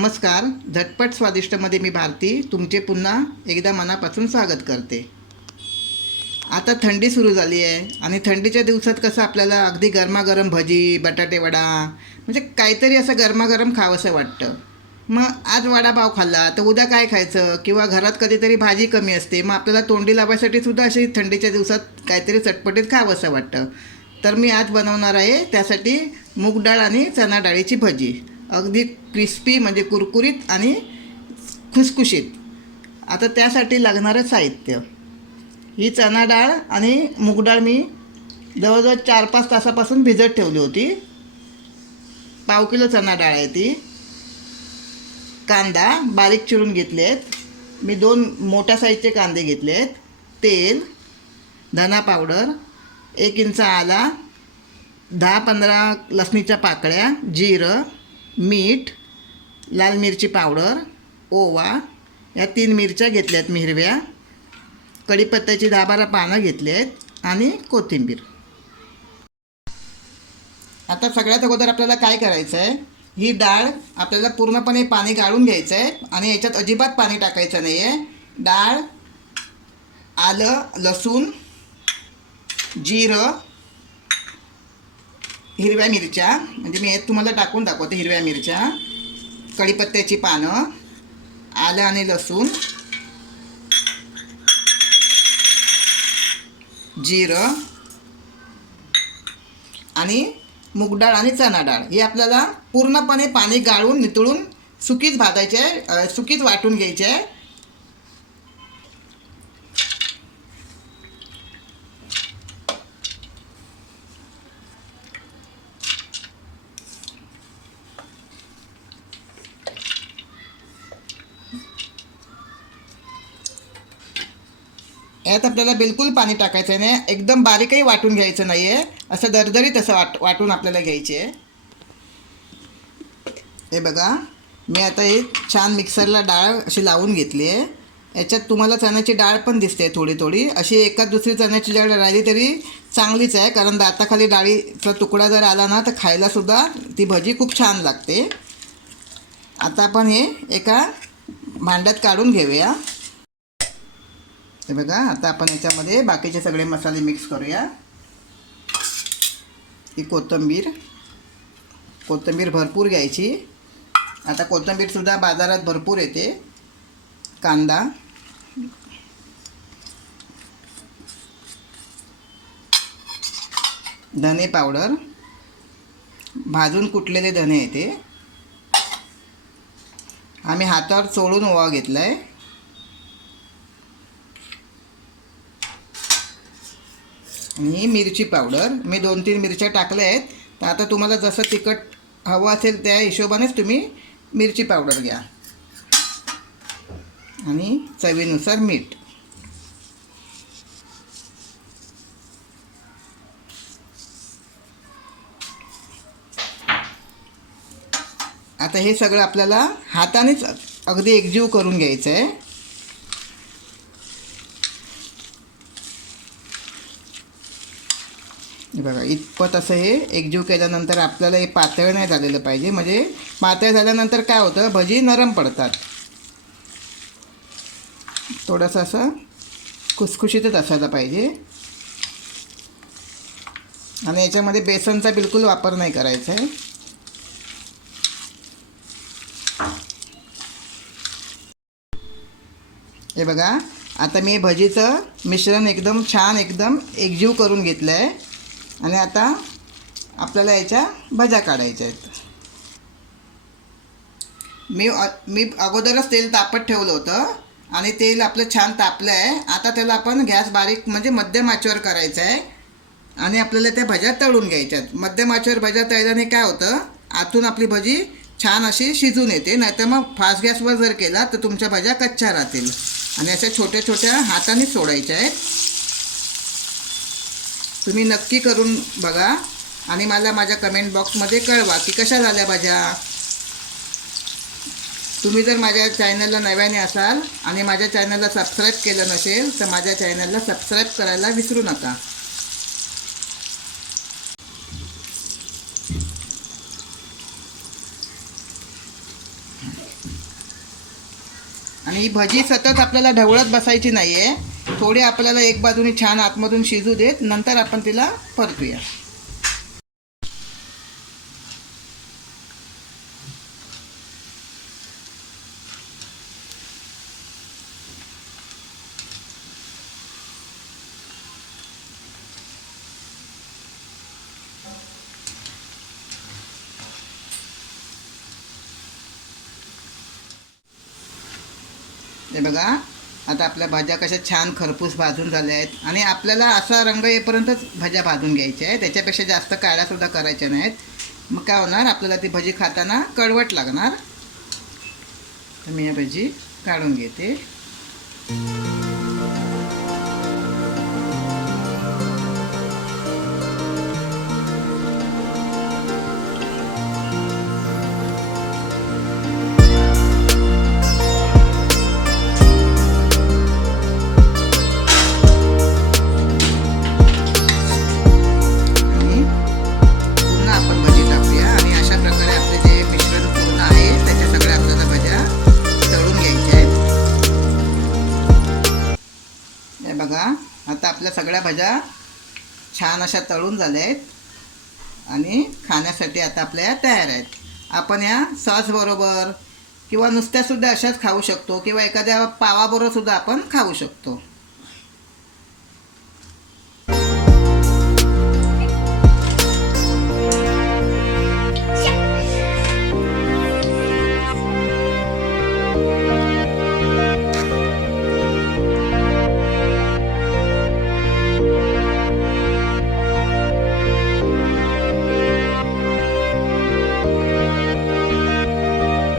नमस्कार. झटपट स्वादिष्टमध्ये मी भारती तुमचे पुन्हा एकदा मनापासून स्वागत करते. आता थंडी सुरू झाली आहे आणि थंडीच्या दिवसात कसं आपल्याला अगदी गरमागरम भजी, बटाटे वडा म्हणजे काहीतरी असं गरमागरम खावंसं वाटतं. मग आज वडापाव खाल्ला तर उद्या काय खायचं, किंवा घरात कधीतरी भाजी कमी असते, मग आपल्याला तोंडी लावायसाठी सुद्धा अशी थंडीच्या दिवसात काहीतरी चटपटीत खावंसं वाटतं. तर मी आज बनवणार आहे त्यासाठी मूग डाळ आणि चणा डाळीची भजी. अगदी क्रिस्पी म्हणजे कुरकुरीत आणि खुसखुशीत. आता त्यासाठी लागणारं साहित्य: ही चणा डाळ आणि मूग डाळ मी जवळजवळ 4-5 तासापासून भिजत ठेवली होती. पाव किलो चणा डाळ आहे ती. कांदा बारीक चिरून घेतले आहेत मी, 2 मोठ्या साईजचे कांदे घेतले आहेत. तेल, धना पावडर, 1 इंच आला, 10-15 लसणीच्या पाकळ्या, जिरं, मीठ, लाल मिरची पावडर, ओवा, या 3 मिरच्या घेतल्यात मी हिरव्या, कढीपत्त्याची 10-12 पानं घेतली आहेत आणि कोथिंबीर. आता सगळ्यात अगोदर आपल्याला काय करायचं आहे, ही डाळ आपल्याला पूर्णपणे पाणी गाळून घ्यायचं आहे आणि याच्यात अजिबात पाणी टाकायचं नाही आहे. डाळ, आलं, लसूण, जिरं, हिरव्या मिरच्या, म्हणजे मी हे तुम्हाला टाकून दाखवते, हिरव्या मिरच्या, कढीपत्त्याची पानं, आलं आणि लसूण, जिरं आणि मूग डाळ आणि चणा डाळ हे आपल्याला पूर्णपणे पाणी गाळून नितळून सुकीच भाजायचे आहे, सुकीच वाटून घ्यायचे आहे. यात आपल्याला बिलकुल पाणी टाकायचं नाही, एकदम बारीकही वाटून घ्यायचं नाही आहे, असं दरदरीत असं वाटून आपल्याला घ्यायचे आहे. हे बघा, मी आता हे छान मिक्सरला डाळ अशी लावून घेतली आहे. याच्यात तुम्हाला चण्याची डाळ पण दिसते थोडी थोडी, अशी एखाद दुसरी चण्याची डाळ राहिली तरी चांगलीच आहे, कारण दाताखाली डाळीचा तुकडा जर आला ना तर खायलासुद्धा ती भजी खूप छान लागते. आता आपण हे एका भांड्यात काढून घेऊया. हे बघा, आता आपण याच्यामध्ये बाकीचे सगळे मसाले मिक्स करूया. ही कोथिंबीर भरपूर घ्यायची. आता कोथिंबीरसुद्धा बाजारात भरपूर येते. कांदा, धने पावडर, भाजून कुटलेले धने येते. आम्ही हातावर चोळून ओवा घेतला आहे. आणि मिरची पावडर मी 2-3 मिरच्या टाकल्या आहेत. तर आता तुम्हाला जसं तिखट हवं असेल त्या हिशोबानेच तुम्ही मिरची पावडर घ्या. आणि चवीनुसार मीठ. आता हे सगळं आपल्याला हातानेच अगदी एकजीव करून घ्यायचं आहे. बघा, इतपत असं हे एकजीव केल्यानंतर आपल्याला हे पातळ नाही झालेलं पाहिजे, म्हणजे पातळ झाल्यानंतर काय होतं, भजी नरम पडतात. थोडंसं असं खुसखुशीतच असायला पाहिजे. आणि याच्यामध्ये बेसनचा बिलकुल वापर नाही करायचा आहे. हे बघा, आता मी भजीचं मिश्रण एकदम छान एकदम एकजीव करून घेतलं आहे. आणि आता आपल्याला याच्या भज्या काढायच्या आहेत. मी अगोदरच तेल तापत ठेवलं होतं आणि तेल आपलं छान तापलं आहे. आता त्याला आपण गॅस बारीक म्हणजे मध्यम आचेवर करायचं आहे आणि आपल्याला त्या भज्या तळून घ्यायच्या आहेत. मध्यम आचेवर भज्या तळल्याने काय होतं, आतून आपली भजी छान अशी शिजून येते. नाहीतर मग फास्ट गॅसवर जर केला तर तुमच्या भज्या कच्च्या राहतील. आणि अशा छोट्या छोट्या हाताने सोडायच्या आहेत. तुम्ही नक्की करून बघा आणि मला माझ्या कमेंट बॉक्समध्ये कळवा की कशा झाल्या भज्या. तुम्ही जर माझ्या चॅनलला नव्याने असाल आणि माझ्या चॅनलला सबस्क्राईब केलं नसेल तर माझ्या चॅनलला सबस्क्राईब करायला विसरू नका. आणि ही भजी सतत आपल्याला ढवळत बसायची नाही आहे, थोडी आपल्याला एक बाजूने छान आतमधून शिजू देत, नंतर आपण तिला परतूया. हे बघा, आता आपल्या भाज्या कशा छान खरपूस भाजून झाल्या आहेत आणि आपल्याला असा रंग येईपर्यंतच भाज्या भाजून घ्यायच्या आहेत, त्याच्यापेक्षा जास्त काळ्यासुद्धा करायच्या नाहीत. मग काय होणार, आपल्याला ती भजी खाताना कडवट लागणार. तर मी या भजी काढून घेते. बघा, आता आपल्या सगळ्या भाज्या छान अशा तळून झाल्या आहेत आणि खाण्यासाठी आता आपल्या तयार आहेत. आपण या सॉसबरोबर किंवा नुसत्यासुद्धा अशाच खाऊ शकतो किंवा एखाद्या पावाबरोबर सुद्धा आपण खाऊ शकतो.